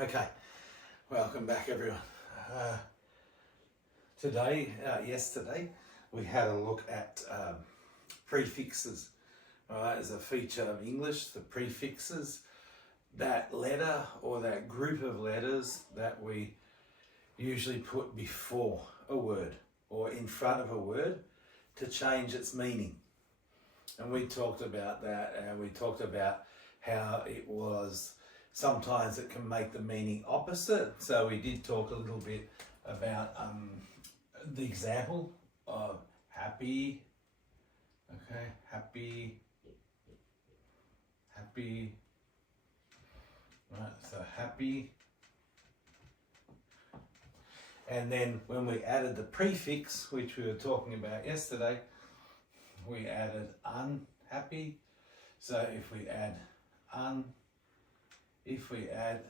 Okay, welcome back everyone. Yesterday, we had a look at prefixes. All right, as a feature of English, the prefixes, that letter or that group of letters that we usually put before a word or in front of a word to change its meaning. And we talked about that, and we talked about how it was sometimes it can make the meaning opposite. So we did talk a little bit about the example of happy, okay, happy, right, so happy. And then when we added the prefix, which we were talking about yesterday, we added unhappy. So if we add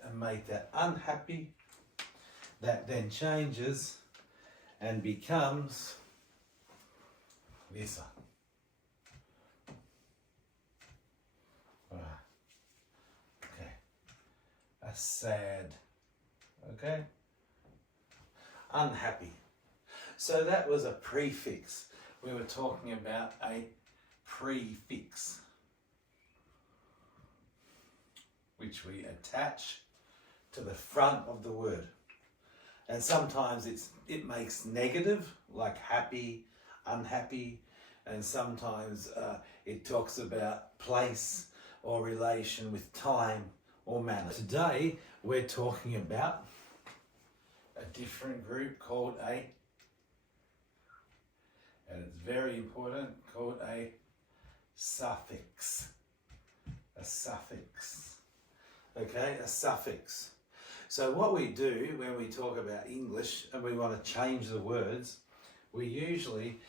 and make that unhappy, that then changes and becomes this one. Okay. A sad, okay? Unhappy. So that was a prefix. We were talking about a prefix, which we attach to the front of the word. And sometimes it makes negative, like happy, unhappy, and sometimes it talks about place or relation with time or manner. Today we're talking about a different group called and it's very important, called a suffix. A suffix. Okay, a suffix. So what we do when we talk about English and we want to change the words, we usually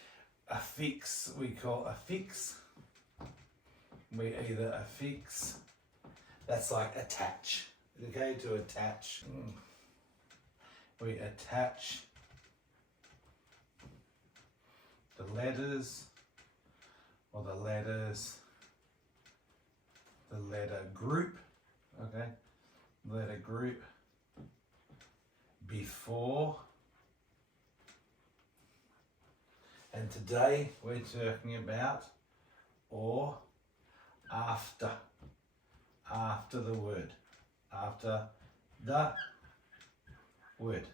affix, we call affix. We either affix, that's like attach, okay, to attach. We attach the letters or the letter group, okay, letter group before, and today we're talking about or after the word, after the word.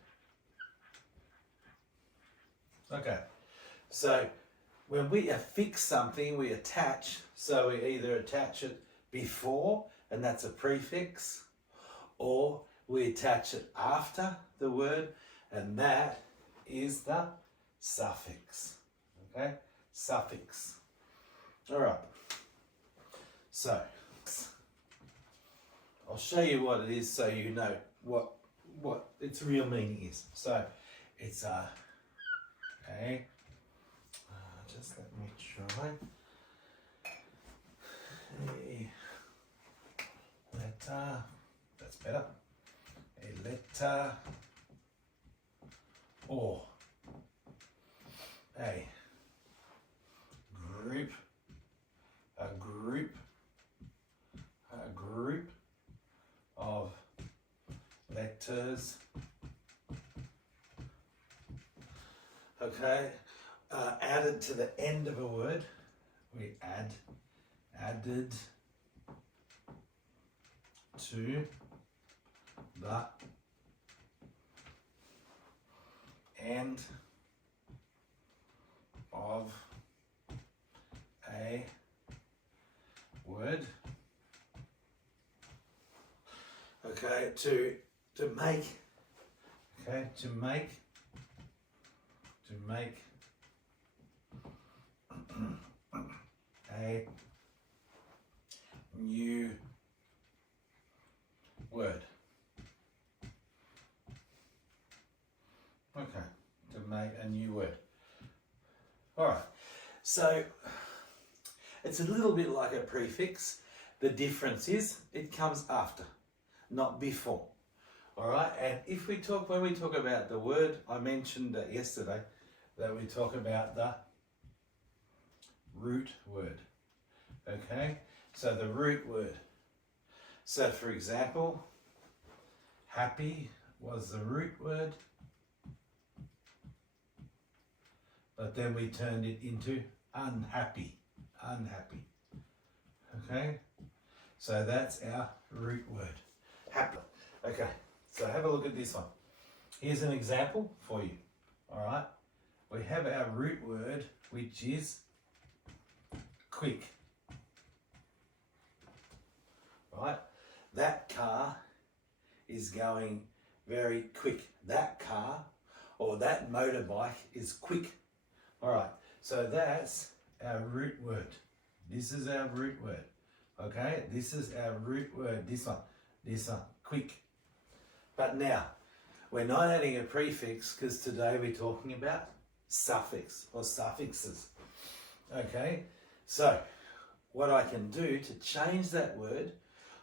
Okay, so when we affix something, we attach, so we either attach it before, and that's a prefix, or we attach it after the word, and that is the suffix. Okay, suffix. All right, so I'll show you what it is so you know what its real meaning is. So it's okay, just let me try a letter, that's better, a letter or a group of letters, okay, added to the end of a word. We added to the end of a word, okay, to make a new word. Okay, to make a new word. All right, so it's a little bit like a prefix. The difference is it comes after, not before. All right, and when we talk about the word, I mentioned yesterday that we talk about the root word. Okay, so the root word. So for example, happy was the root word, but then we turned it into unhappy. Okay, so that's our root word, happy. Okay, so have a look at this one. Here's an example for you. All right, we have our root word, which is quick. Right, that car is going very quick. That car or that motorbike is quick. All right, so that's our root word. This is our root word. Okay, this is our root word. This one, quick. But now, we're not adding a prefix because today we're talking about suffix or suffixes. Okay, so what I can do to change that word,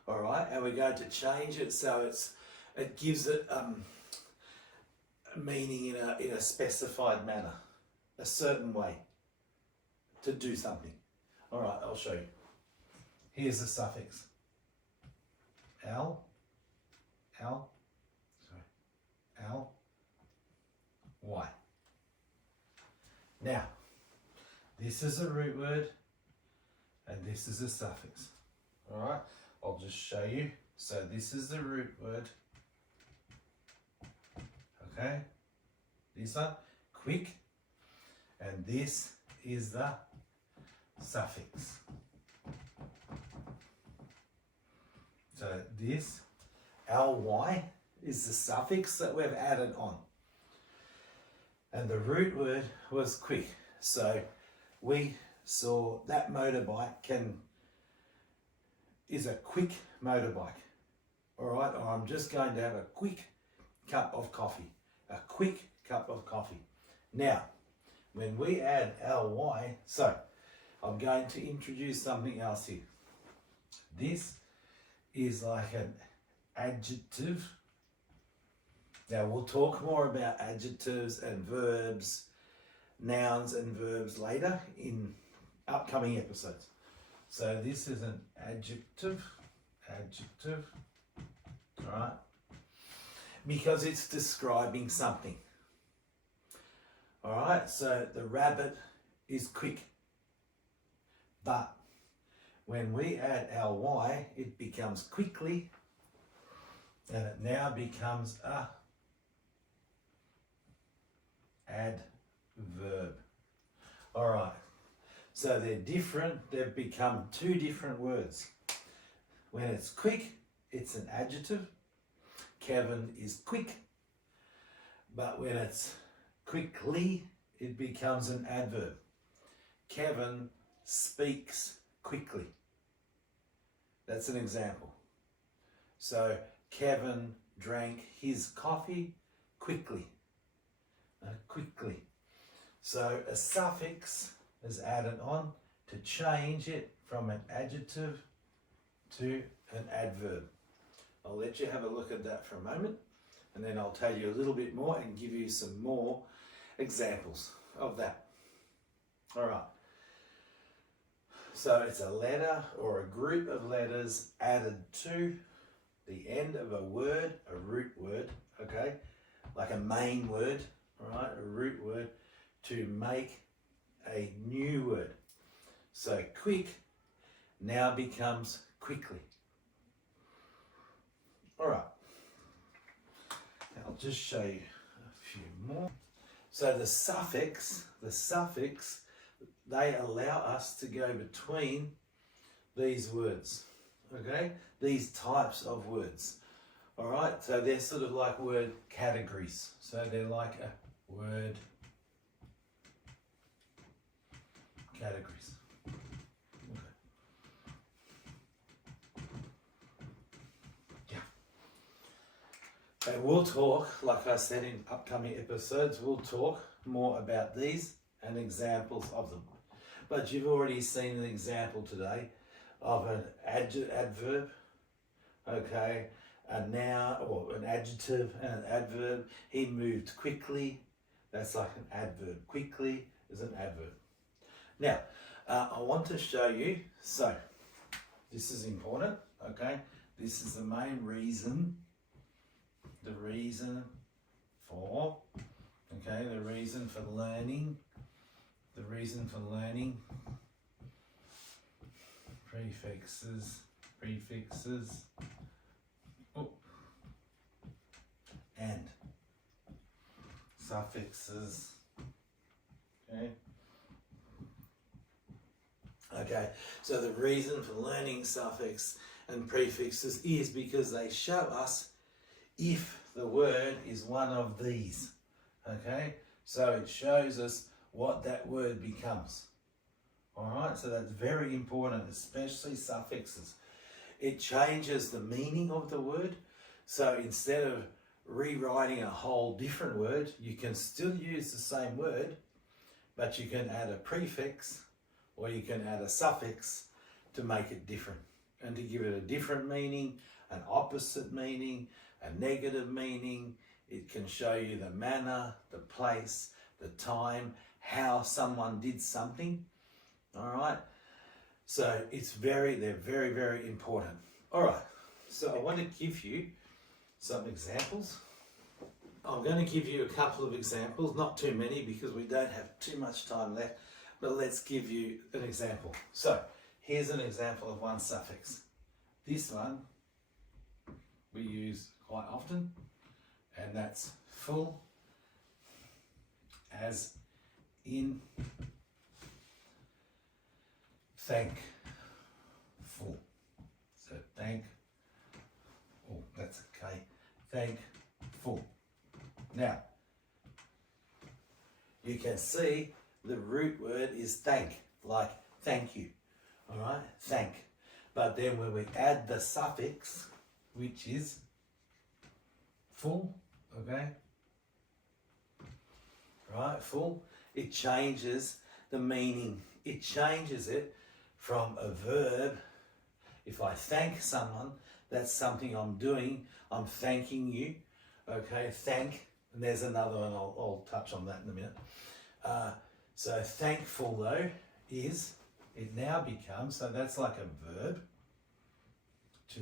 all right, and we're going to change it so it gives it meaning in a specified manner, a certain way to do something. All right, I'll show you. Here's the suffix. L, Y. Now, this is a root word and this is a suffix. All right, I'll just show you. So this is the root word. Okay, this one, quick, and this is the suffix. So this, ly, is the suffix that we've added on. And the root word was quick. So we saw that motorbike is a quick motorbike. All right, or I'm just going to have a quick cup of coffee. A quick cup of coffee. Now, when we add ly, so I'm going to introduce something else here. This is like an adjective. Now we'll talk more about adjectives and verbs, nouns and verbs later in upcoming episodes. So this is an adjective, all right, because it's describing something. All right, so the rabbit is quick, but when we add ly, it becomes quickly, and it now becomes a adverb. All right, so they're different. They've become two different words. When it's quick, it's an adjective. Kevin is quick. But when it's quickly, it becomes an adverb. Kevin speaks quickly. That's an example. So Kevin drank his coffee quickly. Quickly. So a suffix is added on to change it from an adjective to an adverb. I'll let you have a look at that for a moment, and then I'll tell you a little bit more and give you some more examples of that. All right. So it's a letter or a group of letters added to the end of a word, a root word, okay? Like a main word, all right, a root word, to make a new word. So quick now becomes quickly. All right. I'll just show you a few more. So the suffix, they allow us to go between these words, okay? These types of words, all right? So they're sort of like word categories. So they're like a word categories. Okay. Yeah. And we'll talk, like I said in upcoming episodes, we'll talk more about these and examples of them. But you've already seen an example today of an adverb, okay, a noun or an adjective and an adverb. He moved quickly. That's like an adverb. Quickly is an adverb. Now, I want to show you, so this is important, okay? This is the main reason reason for, okay, the reason for learning, prefixes, oh, and suffixes, okay, so the reason for learning suffix and prefixes is because they show us if the word is one of these, okay, so it shows us what that word becomes. All right, so that's very important, especially suffixes. It changes the meaning of the word. So instead of rewriting a whole different word, you can still use the same word, but you can add a prefix or you can add a suffix to make it different and to give it a different meaning, an opposite meaning, a negative meaning. It can show you the manner, the place, the time, how someone did something. All right, so they're very, very important. All right, so I want to give you some examples. I'm going to give you a couple of examples, not too many because we don't have too much time left, but let's give you an example. So here's an example of one suffix. This one we use quite often, and that's full, as in thankful. So that's okay. Thankful. Now, you can see the root word is thank, like thank you. All right, thank. But then when we add the suffix, which is full, okay? Right, full, it changes the meaning. It changes it from a verb. If I thank someone, that's something I'm doing. I'm thanking you. Okay, thank. And there's another one. I'll touch on that in a minute. So thankful though it now becomes, so that's like a verb. To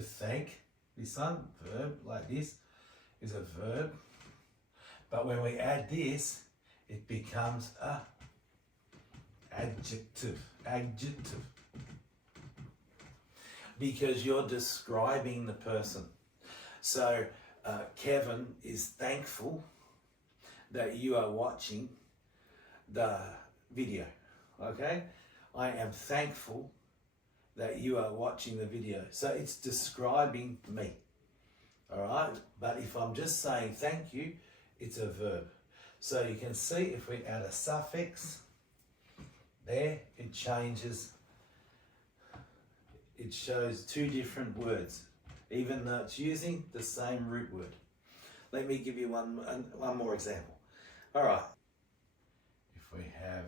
thank. This one, verb like this, is a verb. But when we add this, it becomes a adjective, because you're describing the person. So Kevin is thankful that you are watching the video, okay? I am thankful that you are watching the video. So it's describing me, all right? But if I'm just saying thank you, it's a verb. So you can see if we add a suffix, there it changes, it shows two different words, even though it's using the same root word. Let me give you one more example. All right, if we have,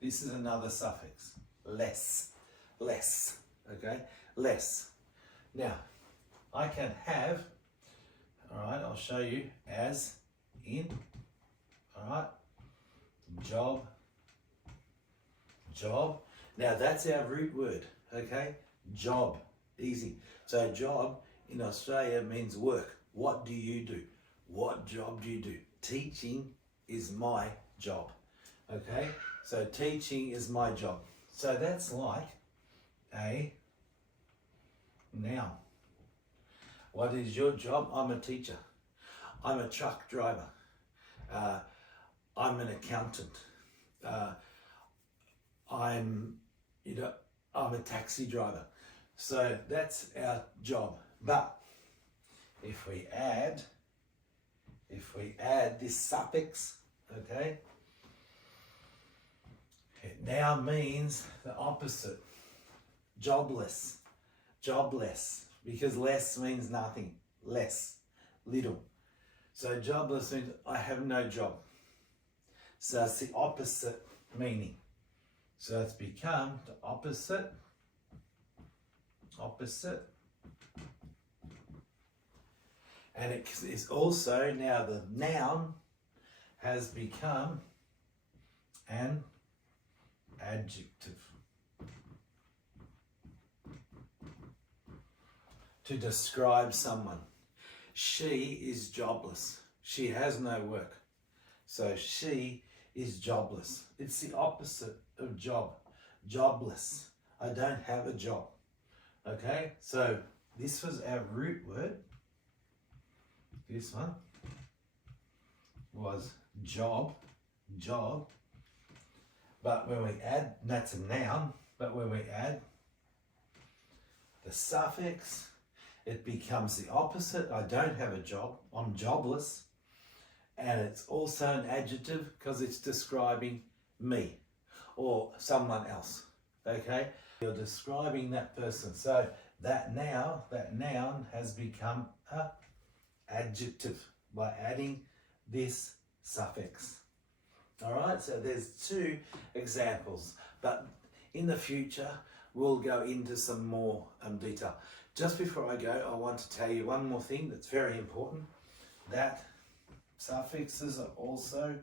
this is another suffix, less, okay, less. Now, I can have, all right, I'll show you, as in, all right, job. Now that's our root word, okay? Job, easy. So job in Australia means work. What do you do? What job do you do? Teaching is my job, okay? So teaching is my job. So that's like a noun. What is your job? I'm a teacher. I'm a truck driver. I'm an accountant. I'm a taxi driver. So that's our job. But if we add this suffix, okay, it now means the opposite. Jobless, because less means nothing, less, little. So jobless means I have no job. So it's the opposite meaning. So it's become the opposite. And it is also now the noun has become an adjective. To describe someone. she is jobless. She has no work. So she is jobless. It's the opposite of job. Jobless. I don't have a job. Okay, so this was our root word. This one was job. But when we add, that's a noun, but when we add the suffix, it becomes the opposite. I don't have a job. I'm jobless. And it's also an adjective because it's describing me or someone else. Okay? You're describing that person. So that noun has become an adjective by adding this suffix. All right, so there's two examples, but in the future, we'll go into some more detail. Just before I go, I want to tell you one more thing that's very important, that suffixes are also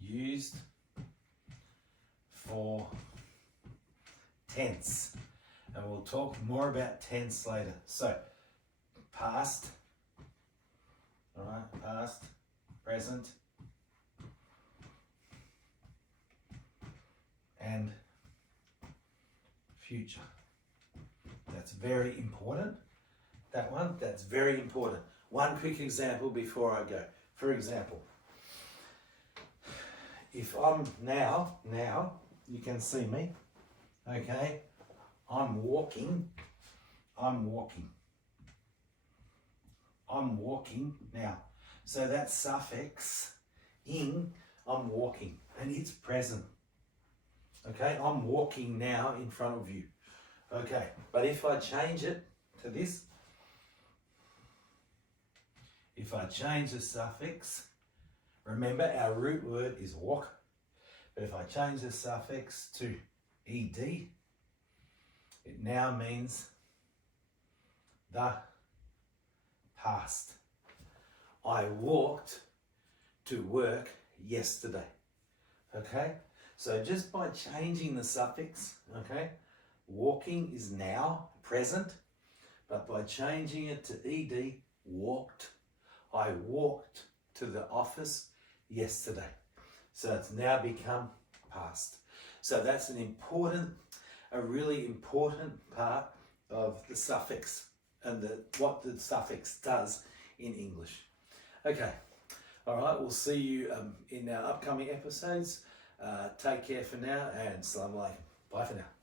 used for tense, and we'll talk more about tense later. So, past, all right, past, present, and future. That's very important. That's very important. One quick example before I go. For example, if I'm now, you can see me, okay? I'm walking now. So that suffix, ing, I'm walking, and it's present. Okay, I'm walking now in front of you. Okay, but if I change it to this, if I change the suffix, remember our root word is walk, but if I change the suffix to ed, it now means the past. I walked to work yesterday. Okay? So just by changing the suffix, okay, walking is now present, but by changing it to ed, walked, I walked to the office yesterday. So it's now become past. So that's a really important part of the suffix and what the suffix does in English. Okay, all right, we'll see you in our upcoming episodes. Take care for now, and Selamat. Bye for now.